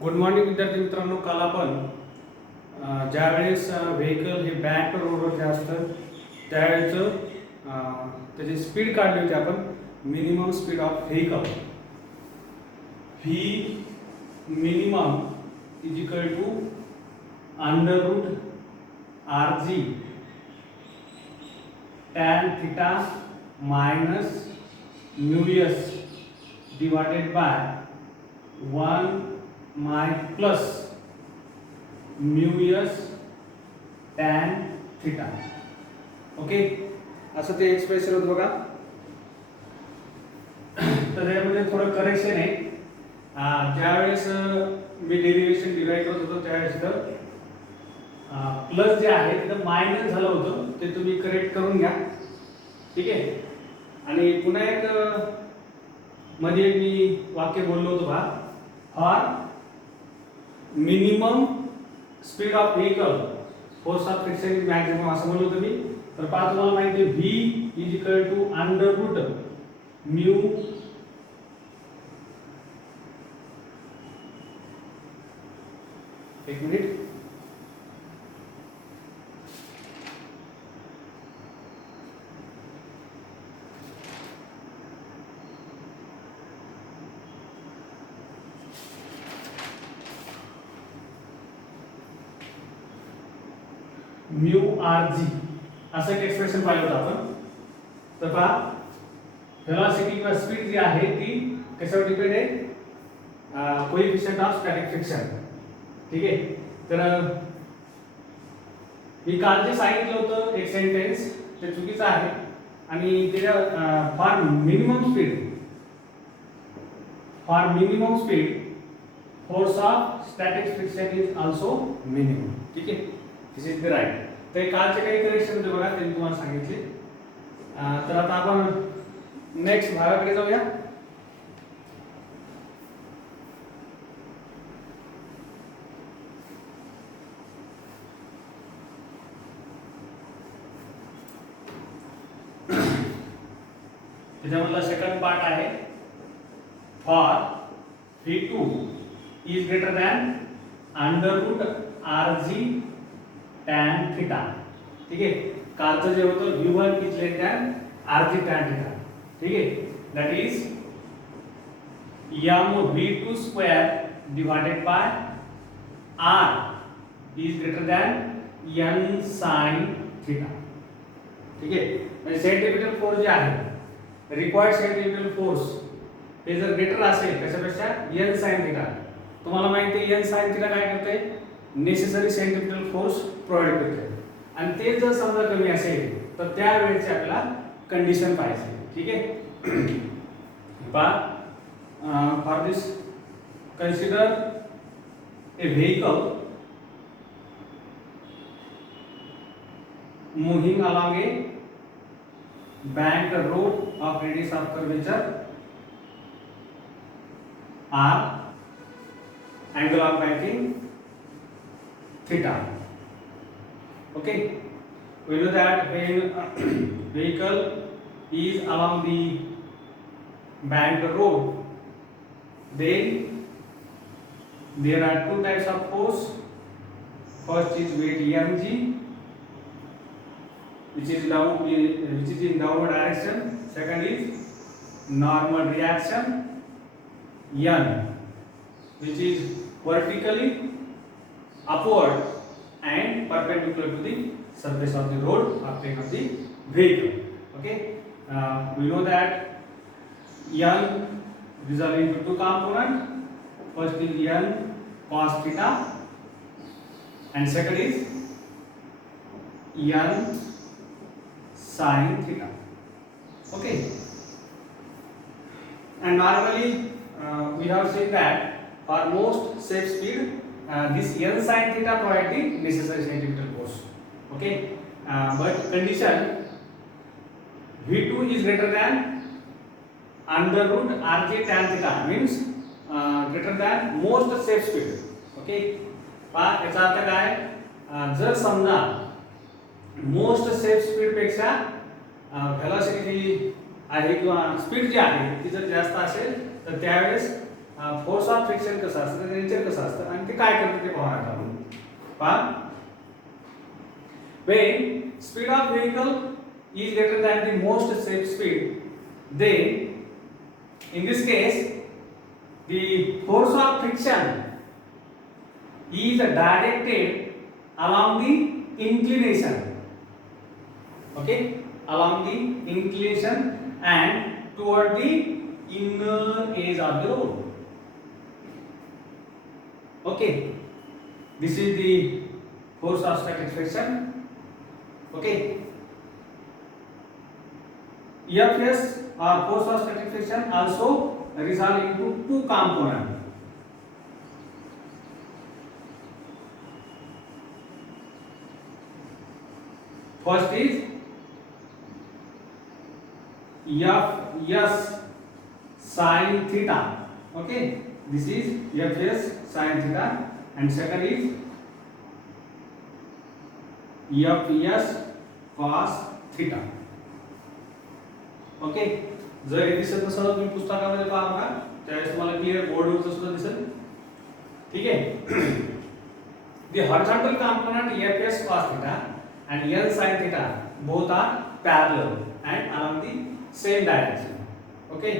Good morning विद्यार्थी मित्रांनो. काल आपण ज्यावेळेस व्हेकल हे बॅक रोडवर जे असतं त्यावेळेचं त्याची स्पीड काढली होती आपण. Minimum speed of vehicle V minimum is equal to under root R G tan theta minus mu S divided by 1 my plus mu S tan theta. Okay, असं ते एक्सप्रेशन होतं बघा. तर यामध्ये थोडं करेक्शन आहे. ज्यावेळेस मी डेरिव्हेशन डिराईव्ह करत होतो त्यावेळेस इथं प्लस जे आहे तिथं मायनस झालं होतं, ते तुम्ही करेक्ट करून घ्या. ठीक आहे. आणि पुन्हा एक मध्ये मी वाक्य बोललो होतो बघा, for minimum speed of vehicle force of friction is maximum असं म्हणलो होतो मी. तर पहा, तुम्हाला माहिती आहे V is equal to under root mu एक मिनिट म्यू आर जी असं एक एक्सप्रेशन पाहिलं होतं आपण. तर पहा, व्हेलॉसिटी किंवा स्पीड जी आहे ती कशावर डिपेंड आहे? Coefficient of static friction. ठीक आहे. तर मी काल जे सांगितलं होतं एक सेंटेन्स ते चुकीचं आहे. आणि त्याच्या for minimum speed force of static friction is also minimum. ठीक आहे, दिस इज द राईट. तर कालचे काही करेक्शन होते बघा, ते तुम्हाला सांगितले. तर आता आपण नेक्स्ट भागाकडे जाऊया. त्याच्यामधला सेकंड पार्ट आहे, for V2 is greater than under root R G tan theta. ठीक आहे. कालचं जे होतं V1 is less than R G tan theta. ठीक आहे. That is M V2 square divided by R is greater than N sine theta. ठीक आहे. म्हणजे सेंट्रिपिटल फोर्स जे आहे, रिक्वायर्ड सेंट्रिपिटल फोर्स हे जर ग्रेटर असेल कशापेक्षा, एन साइन थिटा. तुम्हाला माहिती आहे एन साइन थिटा काय करते? नेसेसरी सेंट्रिपिटल फोर्स प्रोव्हाइड करते. आणि ते जर समजा कमी असेल तर त्या वेळेची आपल्याला कंडिशन पाहिजे. ठीक आहे. For this consider A vehicle moving along A banked road of radius of curvature r, angle of banking theta. Okay, we know that when vehicle is along the banked road, then there are two types of force. First is weight mg, which is in downward direction. Second is normal reaction n, which is vertically upward and perpendicular to the surface of the road or plane of the vehicle. Okay, we know that n resolved into two components. First is n cos theta and second is n sin theta. Okay, and normally we have seen that for most safe speed this n sin theta provide the necessary centripetal force. Okay, but condition V2 is greater than under root rj tan theta means greater than most safe speed. Okay, याचा अर्थ काय? जर समजा most safe speed पेक्षा velocity जी आहे किंवा speed जी आहे ती जर जास्त असेल तर त्यावेळेस फोर्स ऑफ फ्रिक्शन कसं असतं, त्याचं नेचर कसं असतं आणि ते काय करतं ते पाहणार आपण. पहा, when speed of vehicle is greater than the most safe speed, then in this case the force of friction is directed along the inclination, okay, along the inclination and toward the inner edge of the road. Okay, this is the force of static friction. Okay, Fs or force of static friction also resolve into two components. First is Fs sin theta. Okay, this is Fs sin theta, and second is Fs cos theta. Okay, जर हे दिसत नसेल तुम्ही पुस्तकामध्ये पहा बघा, त्यावेळेस तुम्हाला क्लिअर बोर्डवरचं सुद्धा दिसेल. ठीक आहे. The horizontal component Fs cos theta and L sin theta both are parallel and along the same direction. Okay,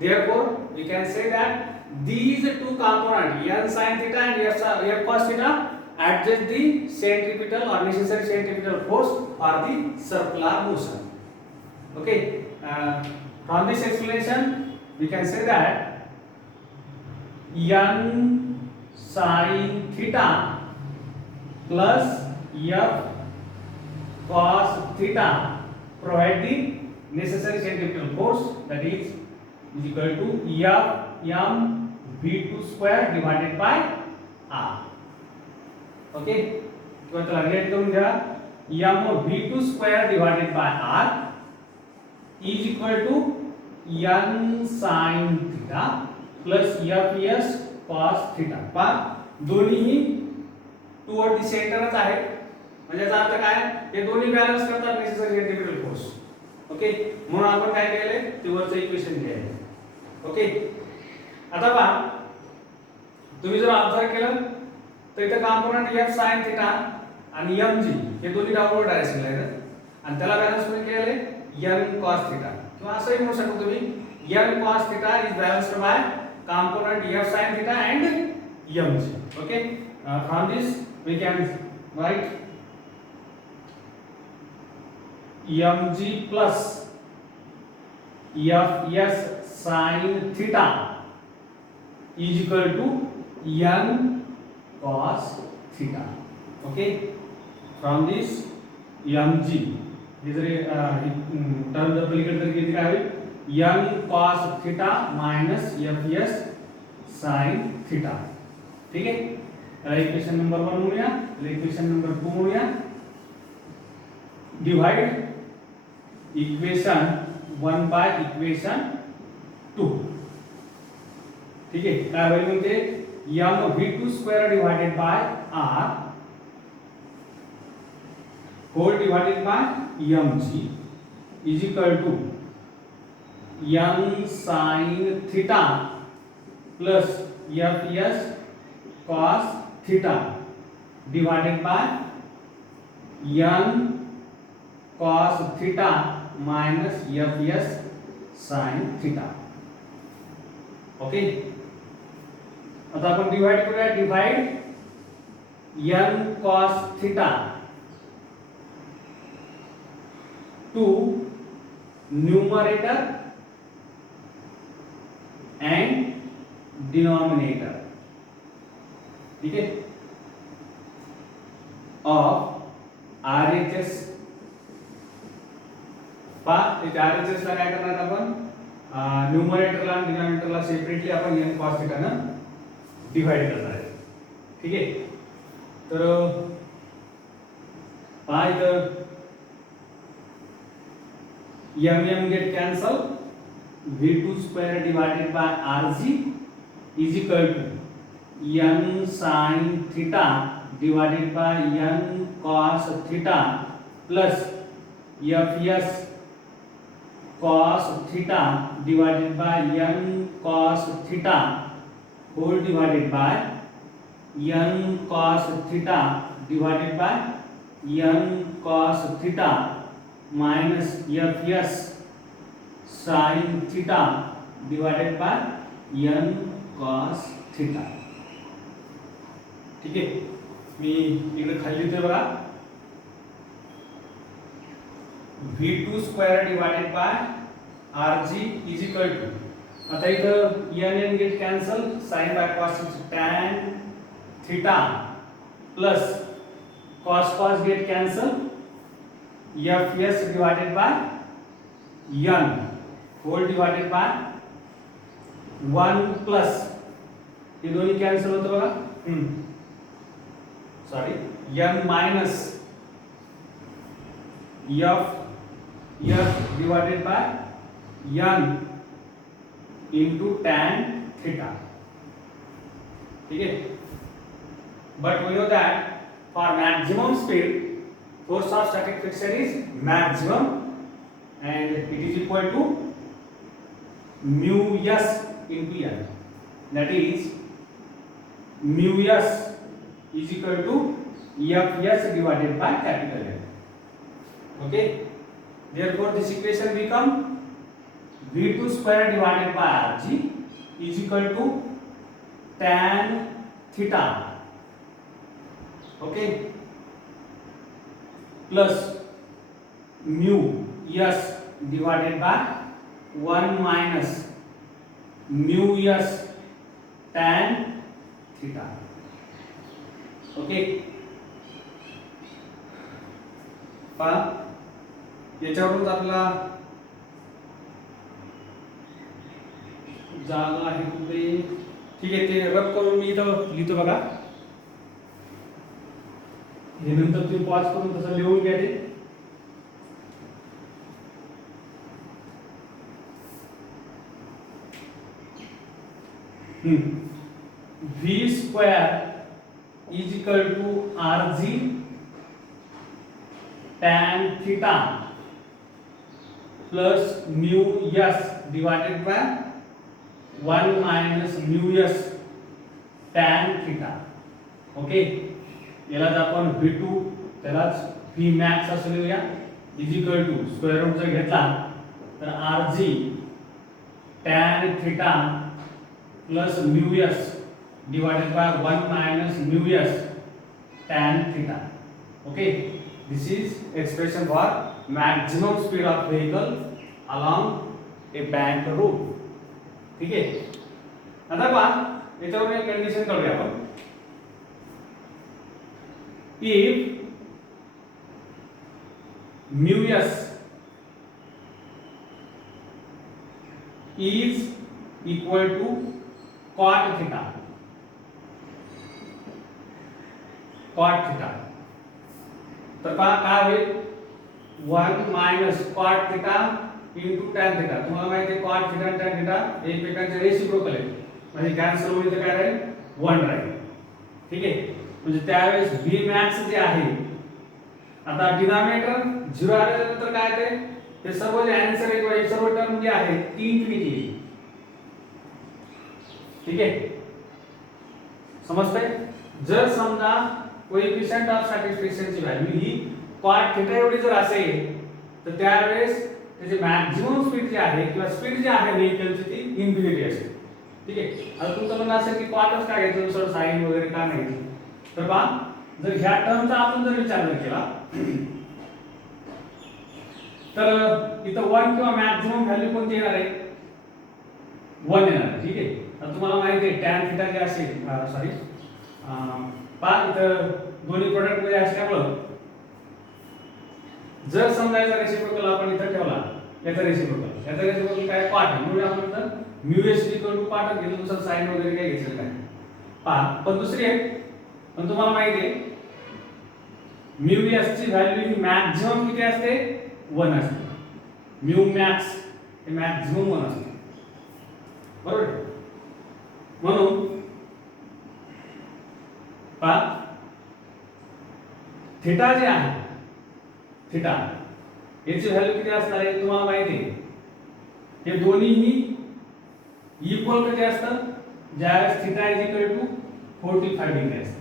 therefore we can say that these two components L sin theta and F cos theta adjust the centripetal or necessary centripetal force or the circular motion. Okay, from this explanation we can say that N sin theta plus F cos theta provide the necessary centripetal force, that is equal to F m v2 square divided by r. Okay, किंवा त्याला relate करून घ्या, m v2 square divided by r is equal to n sin theta plus Fs cos theta. पहा, दोन्हीही toward the सेंटरच आहेत, म्हणजे याचा अर्थ काय, हे दोन्ही बॅलन्स करतात नेसेसरी सेंट्रिपिटल फोर्स. ओके, म्हणून आपण काय केले, ते वरचं इक्वेशन लिहिले. ओके, आता पहा, तुम्ही जर ऑब्झर्व केलं तर इथे कॉम्पोनंट F sin थीटा आणि mg हे दोन्ही डाऊनवर्ड डायरेक्शनला आहेत आणि त्याला बॅलन्स कोणी केले, n cos थीटा, किंवा असंही म्हणू शकतो तुम्ही n cos theta is balanced by component F sin theta and mg. Okay, from this we can write mg plus Fs sin theta is equal to n cos theta. Okay, from this mg हे जर term जर पलीकडे तर किती काय होईल, n cos theta minus Fs sin theta. ठीक आहे, त्याला इक्वेशन नंबर 1 म्हणूया, त्याला इक्वेशन नंबर 2 म्हणूया. Divide equation 1 by equation 2. ठीक आहे, काय होईल म्हणजे m v2 square divided by r whole divided by mg is equal to n sin theta plus Fs cos theta divided by n cos theta minus Fs sin theta. Okay, आता आपण divide करूया. Divide n cos theta to numerator and denominator. ठीक है, of RHS. पहा, इथे RHS ला काय करणार आपण, न्यूमरेटरला आणि डिनॉमिनेटरला सेपरेटली आपण n cos theta ने डिवाइड करणार आहे. ठीक आहे, तर पहा इथं m get cancel, v2 square divided by rg is equal to n sin theta divided by n cos theta plus Fs cos theta divided by n cos theta whole divided by n cos theta divided by n cos theta minus fs sin theta divided by n cos theta. ठीक आहे, मी इकडे खाली लिहितोय बघा, v2 square divided by rg is equal to, आता इथं n get cancel, sin by cos tan theta plus cos get cancel, fs divided by n whole divided by 1 plus, हे दोन्ही कॅन्सल होतं बघा, sorry n minus f divided by n into tan theta. ठीक है, but we know that for maximum speed force of static friction is maximum and it is equal to mu s into n, that is mu s is equal to fs divided by capital N. Okay, therefore this equation become v2 square divided by rg is equal to tan theta, okay, plus mu s divided by 1 minus mu s tan theta. Okay, पहा याच्यावरून आपला जागा आहे कुठे, ठीक आहे, ते रब करून मी इथं लिहितो बघा, हे नंतर तुम्ही पॉज करून तसं लिहून घ्या ते. v square is equal to rg tan theta plus mu s divided by 1 minus mu s tan theta. Okay, यालाच आपण v2 त्यालाच v max असं लिहूया, is equal to square root जर घेतला तर rg tan theta plus mu s divided by 1 minus mu s tan theta. Okay, this is expression for maximum speed of vehicle along a banked road. ठीक आहे, आता पहा याच्यावर एक condition करूया आपण, if mu s is equal to cot theta, तर पहा काय होईल, 1 minus cot theta into tan theta. तुम्हाला माहिती आहे cot theta आणि tan theta एकमेकांचे रेसिप्रोकल आहेत, म्हणजे कॅन्सल होईल तर काय राहील, 1 राहील. ठीक आहे, म्हणजे त्यावेळेस v max जे आहे, आता डिनॉमिनेटर 0 आल्यानंतर काय ते सर्व जे आन्सर आहे किंवा सर्व टर्म जे आहे ती इन्फिनिटी आहे. ठीक आहे, समजतंय. जर समजा कोएफिशिएंट ऑफ सॅटिस्फॅक्शनची व्हॅल्यू ही cot थीटा एवढी जर असेल तर त्यावेळेस त्याची मॅक्सिमम स्पीड जी आहे किंवा स्पीड जी आहे व्हेकलची ती इन्फिनिटी असते. ठीक आहे, आता तुमचं म्हणणं असेल की कॉटच काय घ्यायचं, दुसरं साइन वगैरे का नाही, तर पहा जर ह्या टर्मचा आपण जर विचार केला तर इथं 1 किंवा मॅक्सिमम व्हॅल्यू कोणती येणार आहे, 1 येणार आहे. ठीक आहे, आता तुम्हाला माहिती आहे tan थीटा जे असेल, सॉरी पहा इथं दोन्ही प्रोडक्ट मध्ये असल्यामुळं जर समजा याचा रेसिप्रोकल आपण इथं ठेवला, याचा रेसिप्रोकल काय cot आहे, म्हणून आपण इथं mu s equal to cot घेतलं, दुसरं साइन वगैरे काय घ्यायचं काय. पहा पण दुसरी आहे, पण तुम्हाला माहिती आहे mu s ची व्हॅल्यू ही मॅक्सिमम किती असते, 1 असते. mu max हे मॅक्सिमम 1 असते, बरोबर. म्हणून पहा थीटा जे आहे, थीटा याची व्हॅल्यू किती असणार आहे तुम्हाला माहिती आहे, हे दोन्हीही इक्वल कधी असतात ज्यावेळेस theta is equal to 45 degree असते.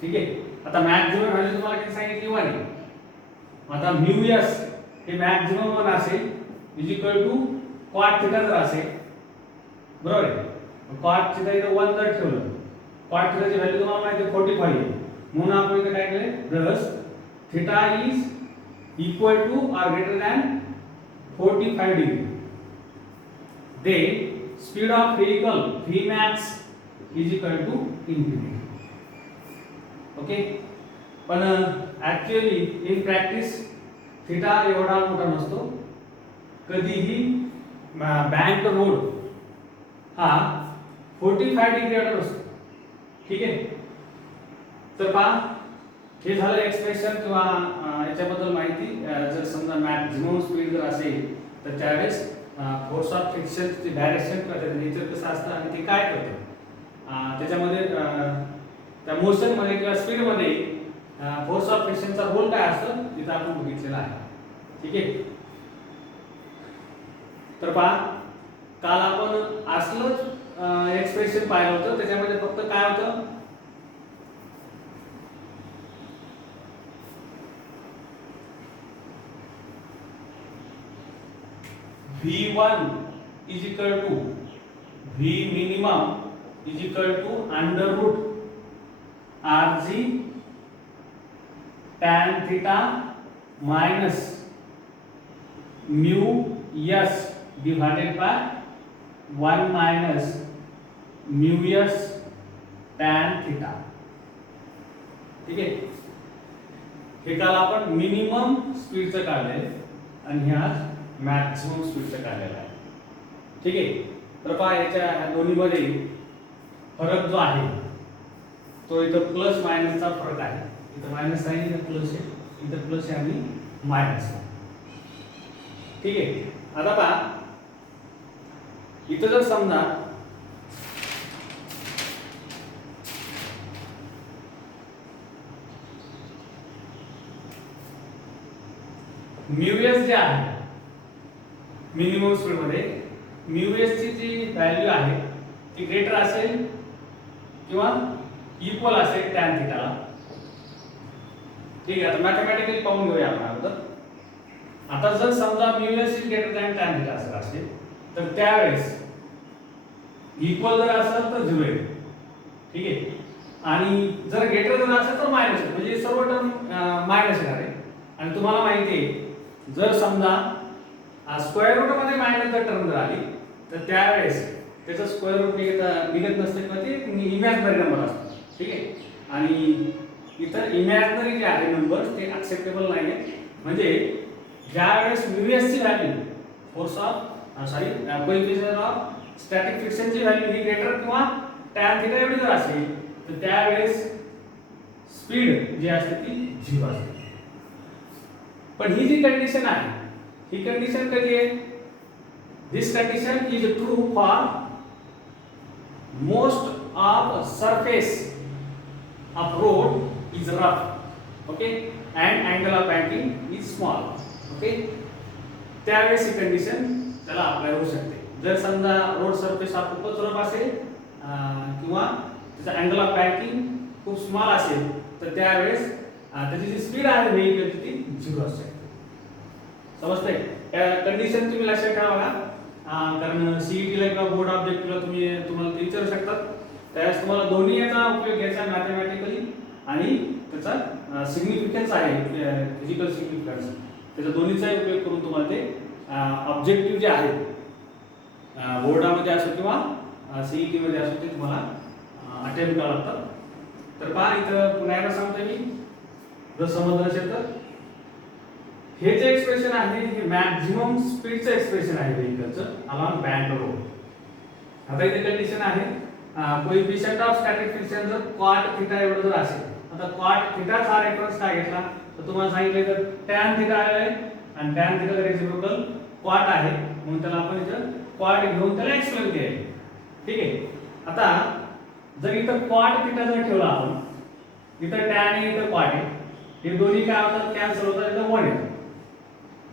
ठीक आहे. आता मॅक्सिमम व्हॅल्यू तुम्हाला किती सांगितली 1 आहे. आता म्यू एस हे मॅक्सिमम 1 असेल is equal to cot theta जर असेल, बरोबर आहे. कॉट थिटा इथे 1 जर ठेवलं, कॉट थिटाची व्हॅल्यू तुम्हाला माहिती आहे 45 आहे. म्हणून आपण इथे काय केले, रस theta is equal to or greater than 45 degree. then speed of vehicle Vmax is equal to infinity. Okay. पण ऍक्च्युअली इन प्रॅक्टिस थिटा एवढा मोठा नसतो. कधीही बँक रोड हा 45 डिग्री अडत असतो. ठीक आहे. तर पहा, हे झालं एक्सप्रेशन किंवा याच्याबद्दल माहिती. जर समजा मॅक्सिमम स्पीड जर असेल तर त्यावेळेस फोर्स ऑफ फ्रिक्शनची डायरेक्शन किंवा त्याचं नेचर कसं असतं आणि ते काय करतं, त्याच्यामध्ये त्या मोशन मध्ये किंवा स्पीड मध्ये फोर्स ऑफ फ्रिक्शनचा रोल काय असतं तिथं आपण बघितलेला आहे. ठीक आहे. तर पहा, काल आपण असलंच एक्सप्रेशन पाहिलं होतं. त्याच्यामध्ये फक्त काय होतं, V1 is equal to V minimum is equal to under root Rg tan theta minus mu s divided by 1 minus mu s tan theta. ठीक आहे. हे काल आपण मिनिमम स्पीडचं काढलंय आणि हे आज मॅक्सिमम स्पीडचं काढलेलं आहे. ठीक आहे. तर पहा, याच्या दोन्हीमध्ये फरक जो आहे तो इथं प्लस मायनसचा फरक आहे. इथं मायनस आहे, इथं प्लस आहे, इथं प्लस आहे आणि मायनस आहे. ठीक आहे. आता पहा, इथं जर समजा म्यू एस जे आहे मिनिमम स्पीड मध्ये, म्यू एस ची जी व्हॅल्यू आहे ती ग्रेटर असेल किंवा इक्वल असेल टॅन थीटाला. ठीक आहे. आता मॅथमॅटिकली पाहून घेऊया आपण अगोदर. आता जर समजा mu S is greater than tan theta असेल तर त्यावेळेस इक्वल जर असेल तर 0 आहे. ठीक आहे. आणि जर ग्रेटर जर असेल तर मायनस आहे, म्हणजे सर्व टर्म मायनस येणार आहे. आणि तुम्हाला माहिती आहे, जर समजा स्क्वेअर रूट मध्ये मायनस जर टर्म जर आली तर त्यावेळेस त्याचं स्क्वेअर रूट निघत नसतं किंवा ते इमॅजिनरी नंबर असतो. ठीक आहे. आणि इथं इमॅजिनरी जे आहे नंबर ते ऍक्सेप्टेबल नाही आहे. म्हणजे ज्यावेळेस म्यूएस ची value force of coefficient of static फ्रिक्शनची व्हॅल्यू ही ग्रेटर किंवा टॅन थीटा एवढी जर असेल तर त्यावेळेस स्पीड जी असते ती 0 असते. पण ही जी कंडिशन आहे ही कंडिशन कधी आहे, this condition is true for most of surface of road is rough. Okay. And angle of banking is small. Okay. त्यावेळेस ही कंडिशन त्याला अप्लाय होऊ शकते. जर समजा रोड सरफेस हा खूपच रफ असेल किंवा त्याचा अँगल ऑफ बँकिंग खूप स्मॉल असेल तर त्यावेळेस त्याची जी स्पीड आहे व्हेइकलची ती 0 असते. समजतंय. कंडिशन तुम्ही लक्षात ठेवा बघा, कारण सीईटीला किंवा बोर्ड ऑब्जेक्टिव्हला तुम्हाला ते विचारू शकतात. त्यावेळेस तुम्हाला दोन्ही याचा उपयोग घ्यायचा मॅथमॅटिकली आणि त्याचा सिग्निफिकन्स आहे फिजिकल सिग्निफिकन्स, त्याचा दोन्हीचाही उपयोग करून तुम्हाला ते ऑब्जेक्टिव्ह जे आहे बोर्डामध्ये असो किंवा सीईटी मध्ये असो ते तुम्हाला अटेम्प्ट करावं लागतं. तर पहा, इथं पुन्हा एकदा सांगतो मी, जर समजलं असेल तर हे जे एक्सप्रेशन आहे हे मॅक्सिमम स्पीडचं एक्सप्रेशन आहे व्हेइकलचं अलॉंग बँक रोड. आता इथे कंडिशन आहे कोएफिशिएंट ऑफ स्टॅटिक फ्रिक्शन जर कॉट थीटा एवढं जर असेल, आता कॉट थीटाचा रेफरन्स काय घेतला तर तुम्हाला सांगितलं तर टॅन थीटा आहे आणि टॅन थीटाचा रेसिप्रोकल कॉट आहे, म्हणून त्याला आपण इथं कॉट घेऊन त्याला एक्सप्लेन केले. ठीक आहे. आता जर इथं कॉट थीटा जर ठेवला आपण, इथं टॅन आहे इथं कॉट आहे, हे दोन्ही काय होतात कॅन्सल होतात, इथं 1 येतं.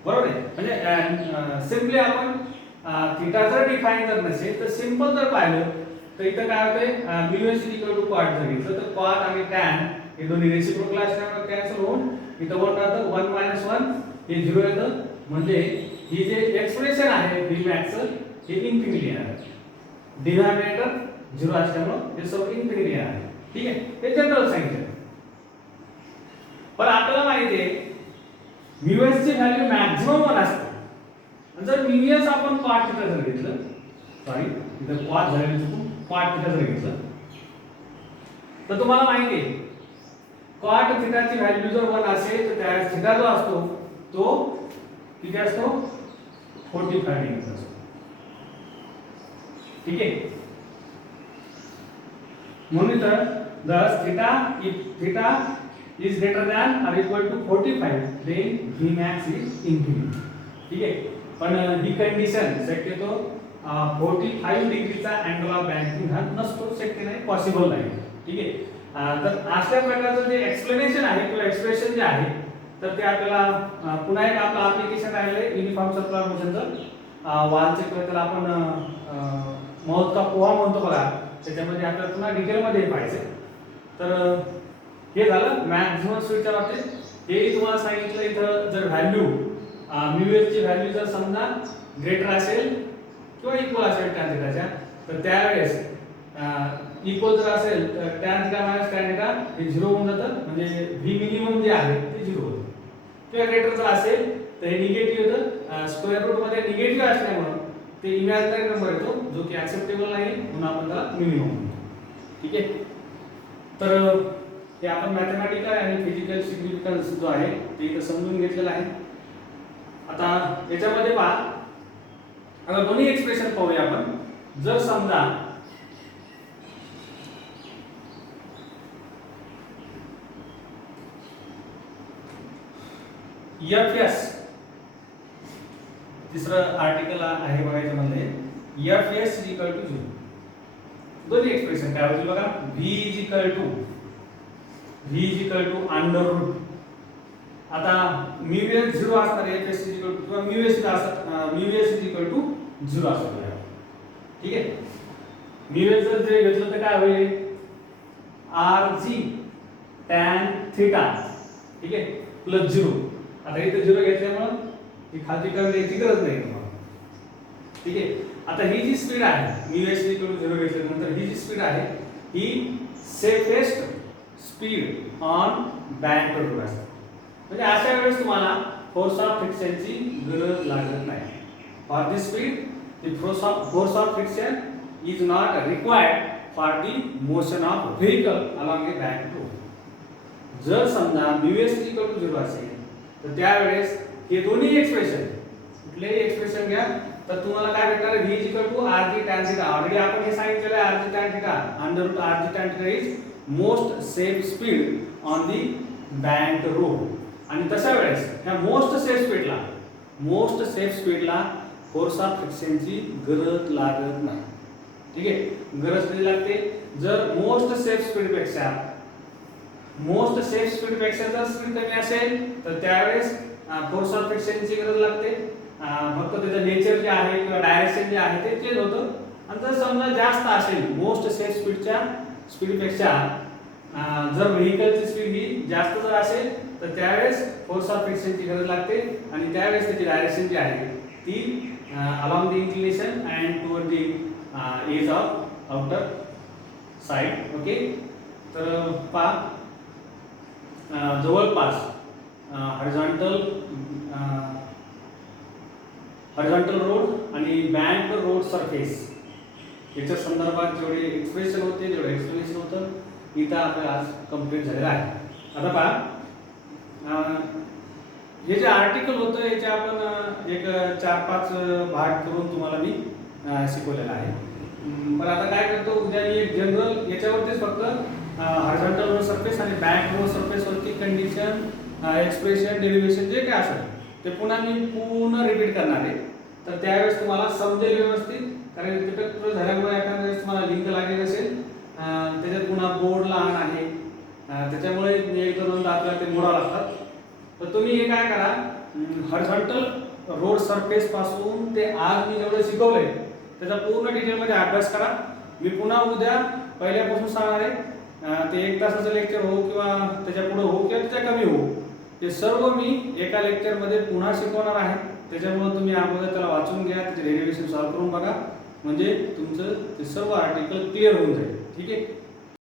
बरोबर आहे. म्हणजे सिम्पली आपण थिटा जर डिफाइन जर नसेल तर सिंपल जर पाहिलं तर इथं काय होते mu S equal to cot जर घेतलं तर कॉट आणि टॅन हे दोन्ही रेसिप्रोकल असल्यामुळे कॅन्सल होऊन इथं 1 राहतं 1 - 1 हे 0 येतं म्हणजे ही जे एक्सप्रेशन आहे v max हे इन्फिनिटी येणार डिनॉमिनेटर 0 असल्यामुळे हे सर्व इन्फिनिटी येणार ठीक आहे हे जनरल सांगितलं पण आपल्याला माहिती आहे म्यू एस ची व्हॅल्यू मॅक्सिमम 1 असते आणि जर म्यू एस आपण कॉट थिटा जर घेतलं सॉरी इथं कॉट झालेलं चुकून कॉट थिटा जर घेतलं तर तुम्हाला माहिती आहे कॉट थिटाची व्हॅल्यू जर 1 असेल तर त्या थिटा जो असतो तो किती असतो 45 डिग्री असतो ठीक आहे म्हणून तर thus theta if theta is greater than or equal to 45 then v max is infinity ठीक आहे पण ही कंडिशन शक्यतो 45 डिग्रीचा अँगल ऑफ बँकिंग हा नसतो शक्य नाही पॉसिबल नाही ठीक आहे तर अशा प्रकारचं जे एक्सप्लेनेशन आहे किंवा एक्सप्रेशन जे आहे तर ते आपल्याला पुन्हा एक आपलं ऍप्लिकेशन आहे युनिफॉर्म सर्क्युलर मोशनचं वालचे किंवा त्याला आपण मौत का पोहा म्हणतो बघा त्याच्यामध्ये आपल्याला पुन्हा डिटेलमध्ये पाहिजे तर हे झालं मॅक्सिमम स्पीडच्या बाबतीत हे तुम्हाला सांगितलं इथं जर व्हॅल्यू म्यू एस ची व्हॅल्यू जर समजा ग्रेटर असेल किंवा इक्वल असेल टॅन थिटाच्या तर त्यावेळेस इक्वल जर असेल तर tan theta minus tan theta हे 0 होऊन जातं म्हणजे व्ही मिनिमम जे आहे ते 0 होतं किंवा ग्रेटर जर असेल तर हे निगेटिव्ह होतं स्क्वेअर रूट मध्ये निगेटिव्ह असल्यामुळे ते इमॅजिनरी नंबर येतो जो की ऍक्सेप्टेबल नाही म्हणून आपण त्याला मिनिमम म्हणतो ठीक आहे तर हे आपण मॅथमॅटिकल आणि फिजिकल सिग्निफिकन्स जो आहे ते इथं समजून घेतलेलं आहे आता याच्यामध्ये पहा आता दोन्ही एक्सप्रेशन पाहूया आपण जर समजा Fs तिसरं आर्टिकल आहे बघायचं म्हणजे Fs = 0 दोन्ही एक्सप्रेशन काय होतील बघा v अंडर रूट आता म्यू एस 0 असणार Fs किंवा म्यू एस 0 असणार ठीक आहे म्यू एस जर घेतलं तर काय होईल rg tan थीटा ठीक आहे प्लस 0 आता इथे 0 घेतल्यामुळे ही खालची टर्म याची गरज नाही तुम्हाला ठीक आहे आता ही जी स्पीड आहे म्यू एस 0 घेतल्यानंतर ही जी स्पीड आहे ही safest speed on bank road असते म्हणजे अशा वेळेस तुम्हाला फोर्स ऑफ फ्रिक्शनची गरज लागत नाही for this speed the force of friction is not required for the motion of vehicle along A bank road जर समजा म्यू एस 0 असेल तर त्यावेळेस हे दोन्ही एक्सप्रेशन कुठलेही एक्सप्रेशन घ्या तर तुम्हाला काय भेटणार v rg tan θ ऑलरेडी आपण हे सांगितलेलं आहे rg tan θ under root rg tan θ is most safe speed on the bank road आणि तशा वेळेस ह्या मोस्ट सेफ स्पीडला फोर्स ऑफ फ्रिक्शनची गरज लागत नाही ठीक आहे गरज कधी लागते जर मोस्ट सेफ स्पीड पेक्षा जर स्पीड कमी असेल तर त्यावेळेस फोर्स ऑफ फ्रिक्शनची गरज लागते फक्त त्याचं नेचर जे आहे किंवा डायरेक्शन जे आहे ते चेंज होतं आणि जर समजा जास्त असेल मोस्ट सेफ स्पीडपेक्षा जर व्हेइकलची स्पीड ही जास्त जर असेल तर त्यावेळेस फोर्स ऑफ फ्रिक्शनची गरज लागते आणि त्यावेळेस त्याची डायरेक्शन जी आहे ती along the inclination and toward the edge of outer side okay तर पहा जवळपास हॉरिझॉन्टल रोड आणि बँक रोड सरफेस याच्या संदर्भात जेवढे एक्सप्रेशन होते जेवढे एक्सप्लेनेशन होतं इथं आपल्याला आज कंप्लीट झालेलं आहे आता पहा हे जे आर्टिकल होतं याचे आपण एक 4-5 भाग करून तुम्हाला मी शिकवलेला आहे पण आता काय करतो उद्या मी एक जनरल याच्यावरतीच फक्त हॉरिझॉन्टल रोड सरफेस आणि बँक रोड सरफेस वरती कंडिशन एक्सप्रेशन डेरिव्हेशन जे काय असेल ते पुन्हा मी पूर्ण रिपीट करणार आहे तर त्यावेळेस तुम्हाला समजेल व्यवस्थित कारण रिपीट झाल्यामुळे एखाद्या वेळेस तुम्हाला लिंक लागेल असेल त्याच्यात पुन्हा बोर्ड लहान आहे त्याच्यामुळे एक दोन आपल्याला ते मोडावं लागतात तर तुम्ही हे काय करा हॉरिझॉन्टल रोड सरफेस पासून ते आज मी जेवढं शिकवलंय त्याचा पूर्ण डिटेलमध्ये अभ्यास करा. मी पुन्हा उद्या पहिल्यापासून सांगणार आहे. ते 1 तासाचं लेक्चर हो किंवा त्याच्या पुढे हो किंवा त्याच्या कमी हो, ते सर्व मी एका लेक्चरमध्ये पुन्हा शिकवणार आहे. त्याच्यामुळे तुम्ही अगोदर त्याला वाचून घ्या, त्याचे डेरिव्हेशन सॉल्व्ह करून बघा, म्हणजे तुमचं ते सर्व आर्टिकल क्लिअर होऊन जाईल. ठीक आहे.